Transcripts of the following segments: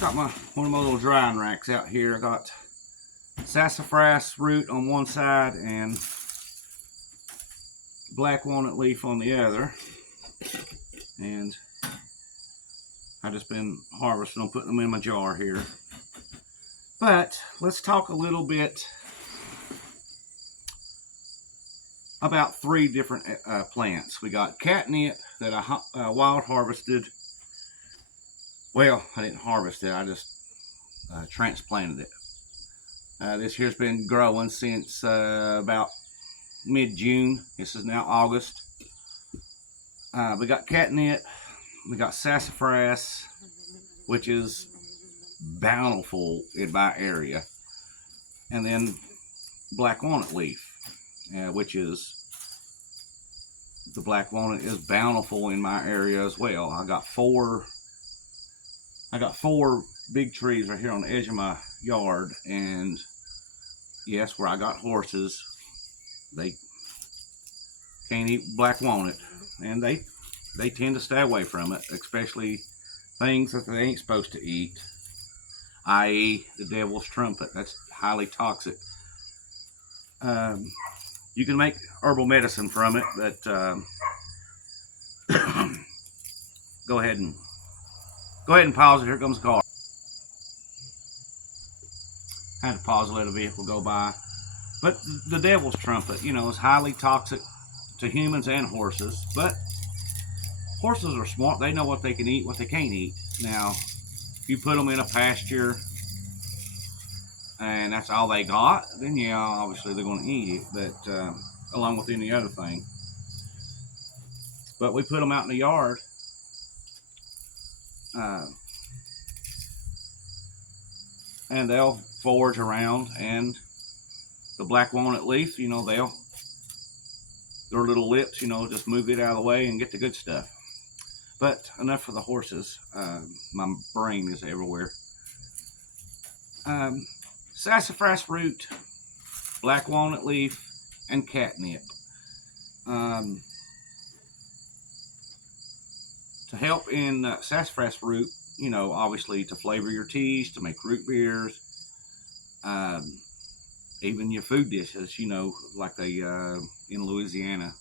Got one of my little drying racks out here. I got sassafras root on one side and black walnut leaf on the other, and I've just been harvesting them, putting them in my jar here. But let's talk a little bit about three different plants. We got catnip that I wild harvested. Well, I didn't harvest it, I just transplanted it. This here's been growing since about mid-June. This is now August. We got catnip, we got sassafras, which is bountiful in my area, and then black walnut leaf, which is, the black walnut is bountiful in my area as well. I got four big trees right here on the edge of my yard, and yes, where I got horses, they can't eat black walnut, and they tend to stay away from it, especially things that they ain't supposed to eat, i.e. the devil's trumpet. That's highly toxic. You can make herbal medicine from it, but go ahead and pause it. Here comes the car. I had to pause and let a vehicle go by. But the devil's trumpet, you know, is highly toxic to humans and horses. But horses are smart. They know what they can eat, what they can't eat. Now, if you put them in a pasture and that's all they got, then yeah, obviously they're going to eat it, but along with any other thing. But we put them out in the yard. And they'll forage around, and the black walnut leaf, you know, their little lips, you know, just move it out of the way and get the good stuff. But enough for the horses. My brain is everywhere. Sassafras root, black walnut leaf, and catnip. To help in sassafras root, you know, obviously to flavor your teas, to make root beers, even your food dishes, you know, like they in Louisiana,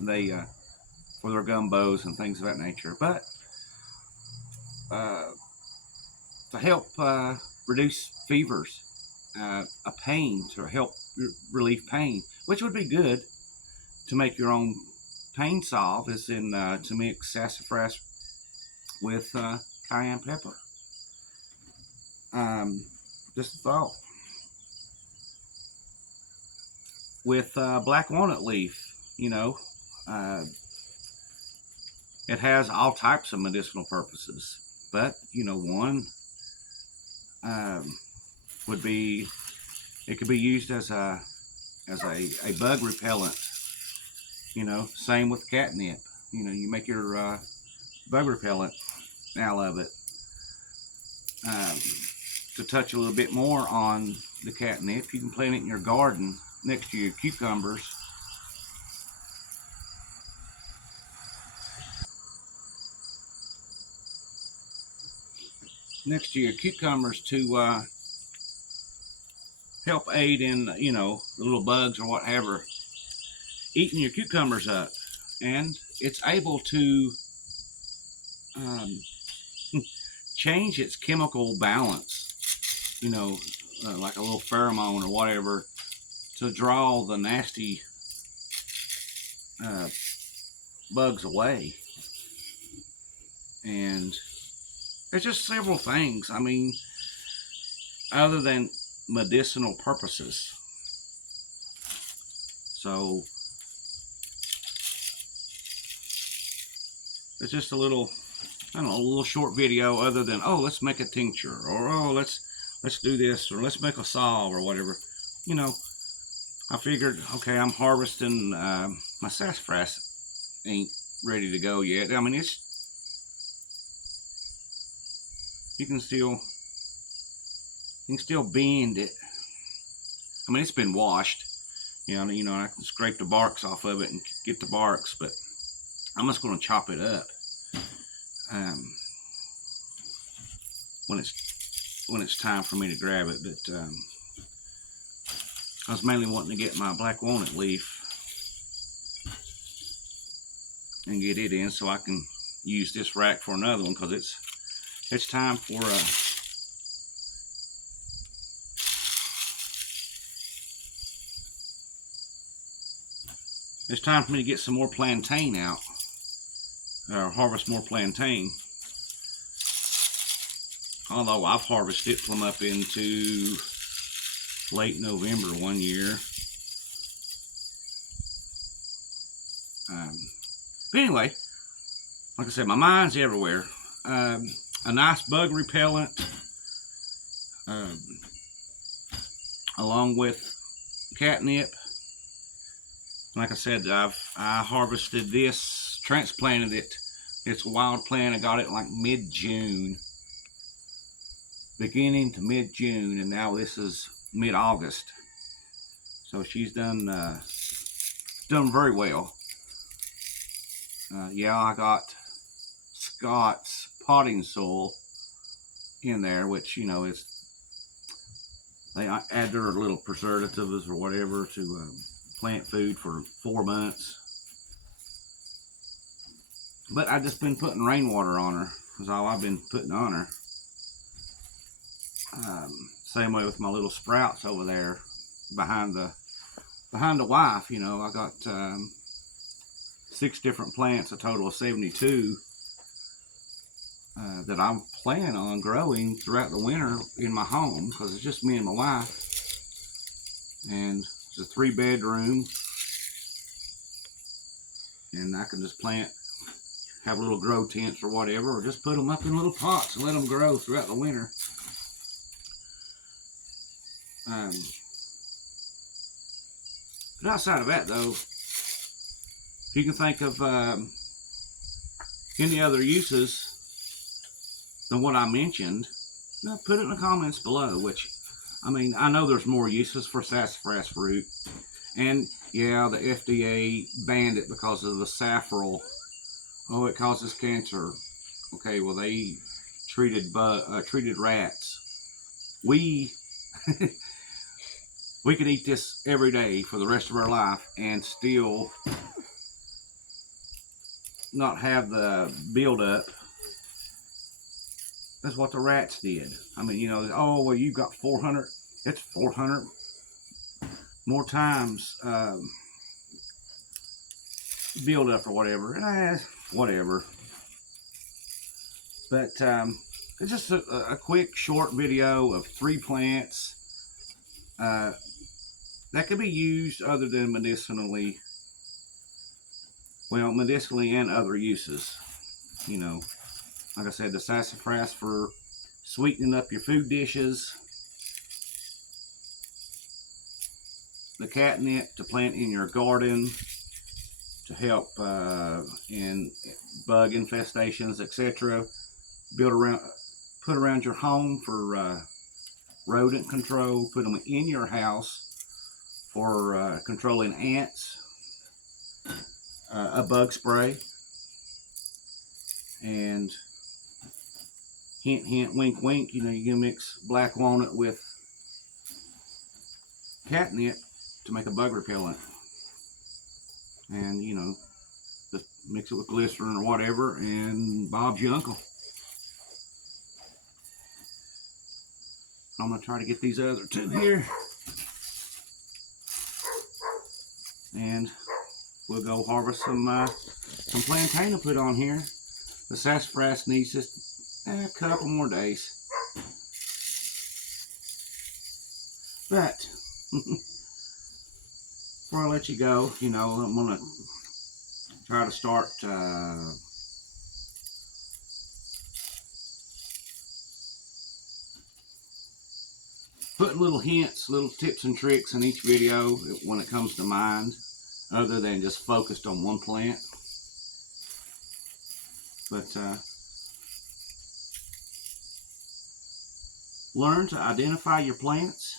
they for their gumbos and things of that nature. But to help reduce fevers, a pain, to help relieve pain, which would be good to make your own pain salve, is in to mix sassafras with cayenne pepper. Just a thought. With black walnut leaf, you know, it has all types of medicinal purposes, but you know, one would be, it could be used as a bug repellent. You know, same with catnip. You know, you make your bug repellent out of it. To touch a little bit more on the catnip, you can plant it in your garden next to your cucumbers. Next to your cucumbers to help aid in, you know, the little bugs or whatever eating your cucumbers up, and it's able to change its chemical balance, you know, like a little pheromone or whatever, to draw the nasty bugs away. And there's just several things, I mean, other than medicinal purposes. So it's just a little, I don't know, a little short video, other than, oh, let's make a tincture, or oh, let's do this, or let's make a salve, or whatever. You know, I figured, okay, I'm harvesting, my sassafras ain't ready to go yet. I mean, it's, you can still bend it. I mean, it's been washed. You know, I can scrape the barks off of it and get the barks, but I'm just going to chop it up. when it's time for me to grab it. But I was mainly wanting to get my black walnut leaf and get it in so I can use this rack for another one, because it's time for it's time for me to get some more plantain out, or harvest more plantain. Although I've harvested it from up into late November one year. But anyway, like I said, my mind's everywhere. A nice bug repellent, along with catnip. Like I said, I harvested this, transplanted it. It's a wild plant. I got it like mid-June, beginning to mid-June, and now this is mid-August. So she's done very well. Yeah, I got Scott's potting soil in there, which, you know, they add their little preservatives or whatever to plant food for 4 months. But I just been putting rainwater on her. That's all I've been putting on her. Same way with my little sprouts over there behind the wife. You know, I got 6 different plants, a total of 72 that I'm planning on growing throughout the winter in my home, because it's just me and my wife. And it's a 3-bedroom, and I can just have little grow tents or whatever, or just put them up in little pots and let them grow throughout the winter. But outside of that, though, if you can think of any other uses than what I mentioned, put it in the comments below. Which, I mean, I know there's more uses for sassafras root, and yeah, the FDA banned it because of the saffron. Oh, it causes cancer. Okay, well, they treated rats. We we could eat this every day for the rest of our life and still not have the buildup. That's what the rats did. I mean, you know, oh, well, you've got 400. It's 400 more times buildup or whatever. Whatever. But it's just a quick, short video of 3 plants that could be used other than medicinally. Well, medicinally and other uses. You know, like I said, the sassafras for sweetening up your food dishes. The catnip to plant in your garden to help in bug infestations, etc. Put around your home for rodent control. Put them in your house for controlling ants. A bug spray. And hint, hint, wink, wink. You know, you can mix black walnut with catnip to make a bug repellent. And, you know, just mix it with glycerin or whatever, and Bob's your uncle. I'm going to try to get these other 2 here. And we'll go harvest some plantain to put on here. The sassafras needs just a couple more days. But before I let you go, you know, I'm going to try to start putting little hints, little tips and tricks in each video when it comes to mind, other than just focused on one plant. But learn to identify your plants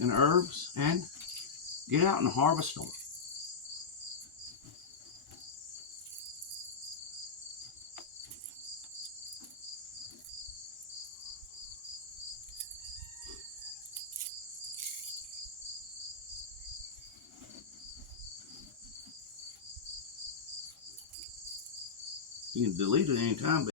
and herbs and get out and harvest them. You can delete it anytime, but